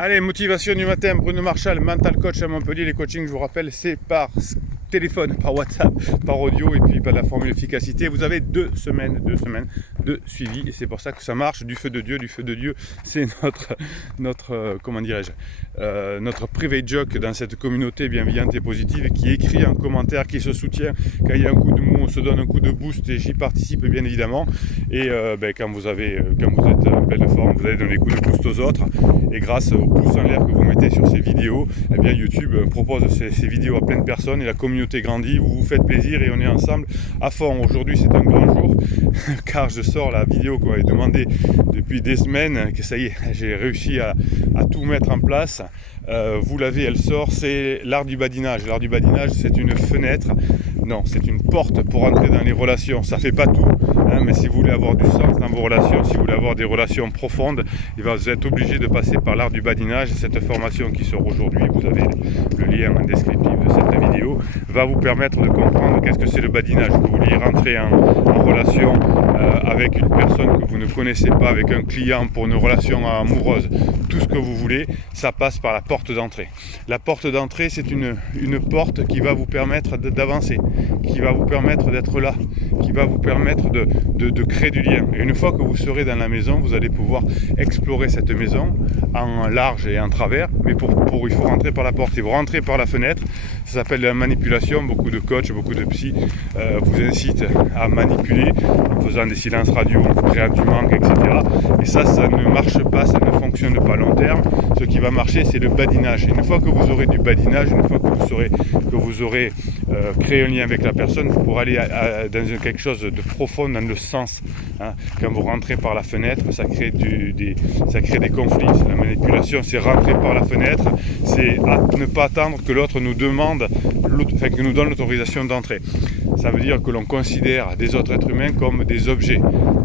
Allez, motivation du matin, Bruno Marchal, mental coach à Montpellier. Les coachings, je vous rappelle, c'est par téléphone, par WhatsApp, par audio et puis par la formule efficacité. Vous avez deux semaines de suivi et c'est pour ça que ça marche. Du feu de Dieu, c'est comment dirais-je, notre private joke dans cette communauté bienveillante et positive qui écrit un commentaire, qui se soutient. Quand il y a un coup de mou, on se donne un coup de boost et j'y participe bien évidemment. Et quand vous êtes en pleine forme, vous allez donner des coups de boost aux autres. Et grâce au pouce en l'air que vous mettez sur ces vidéos, eh bien YouTube propose ces vidéos à plein de personnes et la communauté grandit, vous vous faites plaisir et on est ensemble à fond. Aujourd'hui c'est un grand jour car je sors la vidéo qu'on m'avait demandé depuis des semaines, que ça y est, j'ai réussi à tout mettre en place. Vous l'avez, elle sort, c'est l'art du badinage. L'art du badinage, c'est une fenêtre, non, c'est une porte pour entrer dans les relations. Ça fait pas tout, hein, mais si vous voulez avoir du sens dans vos relations, si vous voulez avoir des relations profondes, vous êtes obligé de passer par l'art du badinage. Cette formation qui sort aujourd'hui, vous avez le lien en descriptif de cette vidéo, va vous permettre de comprendre qu'est-ce que c'est le badinage. Que vous vouliez rentrer en relation avec une personne que vous ne connaissez pas, avec un client pour une relation amoureuse, tout ce que vous voulez, ça passe par la porte d'entrée. La porte d'entrée, c'est une porte qui va vous permettre d'avancer, qui va vous permettre d'être là, qui va vous permettre de créer du lien. Et une fois que vous serez dans la maison, vous allez pouvoir explorer cette maison en large et en travers, mais il faut rentrer par la porte. Si vous rentrez par la fenêtre, ça s'appelle la manipulation. Beaucoup de coachs, beaucoup de psys vous incitent à manipuler en faisant des silences radio, en créant du manque, etc. Et ça ne marche pas, ça ne fonctionne pas à long terme. Ce qui va marcher, c'est le badinage. Une fois que vous aurez du badinage, une fois que vous aurez créé un lien avec la personne, vous pourrez aller dans quelque chose de profond, dans le sens. Hein. Quand vous rentrez par la fenêtre, ça crée des conflits. La manipulation, c'est rentrer par la fenêtre, c'est ne pas attendre que l'autre nous que nous donne l'autorisation d'entrer. Ça veut dire que l'on considère des autres êtres humains comme des objets.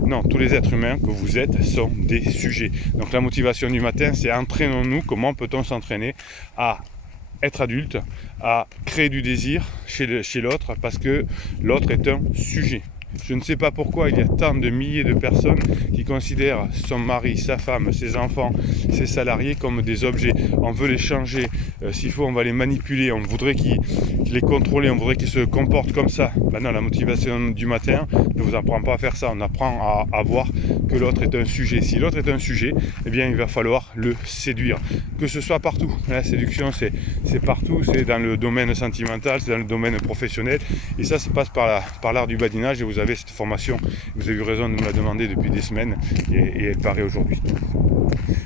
Non, tous les êtres humains que vous êtes sont des sujets. Donc la motivation du matin, c'est entraînons-nous. Comment peut-on s'entraîner à être adulte, à créer du désir chez l'autre, parce que l'autre est un sujet. Je ne sais pas pourquoi il y a tant de milliers de personnes qui considèrent son mari, sa femme, ses enfants, ses salariés comme des objets. On veut les changer, s'il faut on va les manipuler, on voudrait les contrôler, on voudrait qu'ils se comportent comme ça. Non, la motivation du matin ne vous apprend pas à faire ça, on apprend à voir que l'autre est un sujet. Si l'autre est un sujet, eh bien il va falloir le séduire. Que ce soit partout, la séduction c'est partout, c'est dans le domaine sentimental, c'est dans le domaine professionnel, et ça se passe par l'art du badinage, et vous avez cette formation, vous avez eu raison de me la demander depuis des semaines et elle paraît aujourd'hui.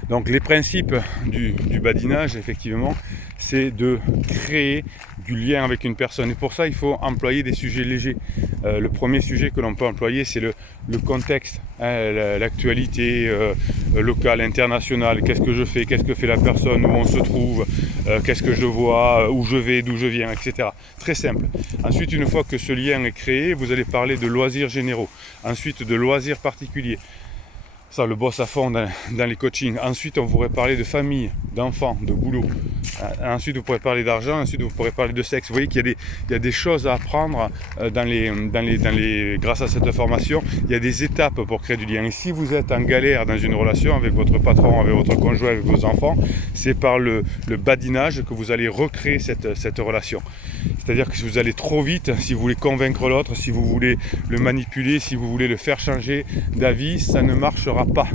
Donc les principes du badinage, effectivement, c'est de créer du lien avec une personne. Et pour ça, il faut employer des sujets légers. Le premier sujet que l'on peut employer, c'est le contexte, hein, l'actualité locale, internationale. Qu'est-ce que je fais, qu'est-ce que fait la personne, où on se trouve, qu'est-ce que je vois, où je vais, d'où je viens, etc. Très simple. Ensuite, une fois que ce lien est créé, vous allez parler de loisirs généraux. Ensuite, de loisirs particuliers. Ça, le boss à fond dans les coachings. Ensuite, on pourrait parler de famille, d'enfants, de boulot. Ensuite, vous pourrez parler d'argent. Ensuite, vous pourrez parler de sexe. Vous voyez qu'il y a des choses à apprendre grâce à cette formation. Il y a des étapes pour créer du lien. Et si vous êtes en galère dans une relation avec votre patron, avec votre conjoint, avec vos enfants, c'est par le badinage que vous allez recréer cette relation. C'est-à-dire que si vous allez trop vite, si vous voulez convaincre l'autre, si vous voulez le manipuler, si vous voulez le faire changer d'avis, ça ne marchera pas.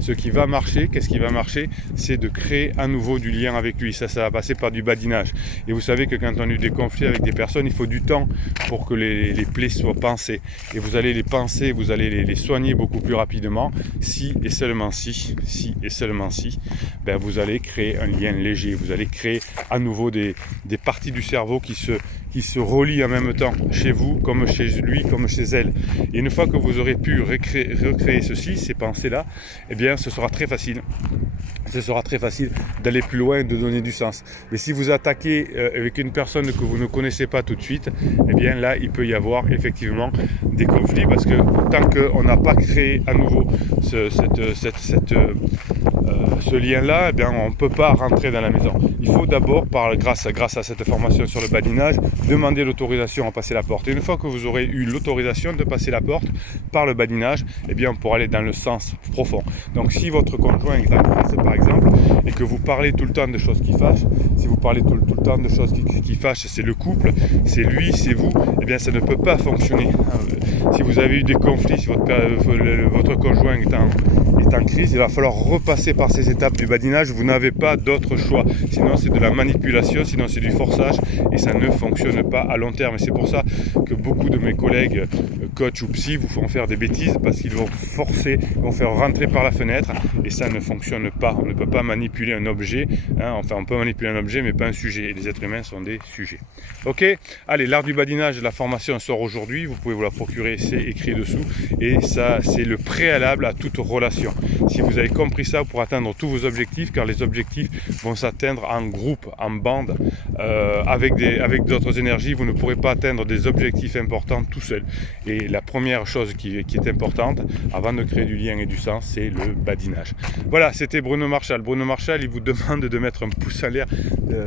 Ce qui va marcher, qu'est-ce qui va marcher? C'est de créer à nouveau du lien avec lui. Ça va passer par du badinage. Et vous savez que quand on a eu des conflits avec des personnes, il faut du temps pour que les plaies soient pansées. Et vous allez les panser, vous allez les soigner beaucoup plus rapidement si et seulement si ben vous allez créer un lien léger. Vous allez créer à nouveau des parties du cerveau qui se relient en même temps, chez vous, comme chez lui, comme chez elle. Et une fois que vous aurez pu recréer ceci, ces pensées-là, eh bien, ce sera très facile. Ce sera très facile d'aller plus loin, de donner du sens. Mais si vous attaquez avec une personne que vous ne connaissez pas tout de suite, eh bien là, il peut y avoir effectivement des conflits, parce que tant qu'on n'a pas créé à nouveau ce lien-là, eh bien, on ne peut pas rentrer dans la maison. Il faut d'abord, grâce à cette formation sur le badinage, demander l'autorisation à passer la porte. Et une fois que vous aurez eu l'autorisation de passer la porte par le badinage, eh bien, on pourra aller dans le sens profond. Donc si votre conjoint est en crise, par exemple, et que vous parlez tout le temps de choses qui fâchent, si vous parlez tout le temps de choses qui fâchent, c'est le couple, c'est lui, c'est vous, eh bien, ça ne peut pas fonctionner. Si vous avez eu des conflits, si votre conjoint est en crise, il va falloir repasser par ces étapes du badinage. Vous n'avez pas d'autre choix. Sinon, c'est de la manipulation, sinon c'est du forçage et ça ne fonctionne pas à long terme. Et c'est pour ça que beaucoup de mes collègues coach ou psy vous font faire des bêtises parce qu'ils vont forcer, ils vont faire rentrer par la fenêtre et ça ne fonctionne pas. On ne peut pas manipuler un objet. Enfin, on peut manipuler un objet, mais pas un sujet. Et les êtres humains sont des sujets. Ok, allez, l'art du badinage, la formation sort aujourd'hui. Vous pouvez vous la procurer, c'est écrit dessous. Et ça, c'est le préalable à toute relation. Si vous avez compris ça pour atteindre tous vos objectifs, car les objectifs vont s'atteindre en groupe, en bande, avec d'autres énergies, vous ne pourrez pas atteindre des objectifs importants tout seul. Et la première chose qui est importante, avant de créer du lien et du sens, c'est le badinage. Voilà, c'était Bruno Marchal. Bruno Marchal, il vous demande de mettre un pouce en l'air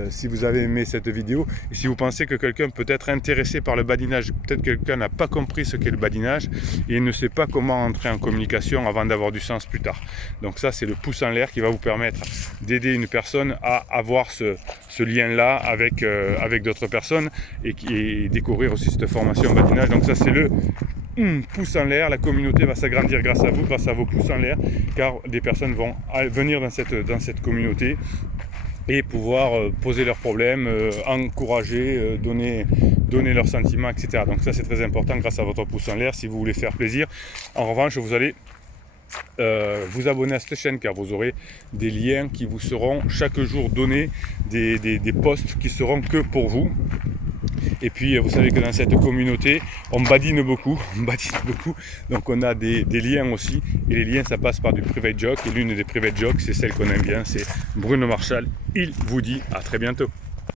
si vous avez aimé cette vidéo. Et si vous pensez que quelqu'un peut être intéressé par le badinage, peut-être que quelqu'un n'a pas compris ce qu'est le badinage et ne sait pas comment entrer en communication avant d'avoir du sens plus tard. Donc ça, c'est le pouce en l'air qui va vous permettre d'aider une personne à avoir ce lien-là avec d'autres personnes et découvrir aussi cette formation en badinage. Donc ça, c'est le pouce en l'air. La communauté va s'agrandir grâce à vous, grâce à vos pouces en l'air, car des personnes vont venir dans cette communauté et pouvoir poser leurs problèmes, encourager, donner leurs sentiments, etc. Donc ça, c'est très important grâce à votre pouce en l'air si vous voulez faire plaisir. En revanche, vous allez vous abonner à cette chaîne car vous aurez des liens qui vous seront chaque jour donnés, des posts qui seront que pour vous. Et puis vous savez que dans cette communauté on badine beaucoup, donc on a des liens aussi, et les liens ça passe par du private joke, et l'une des private jokes c'est celle qu'on aime bien, c'est Bruno Marchal. Il vous dit à très bientôt.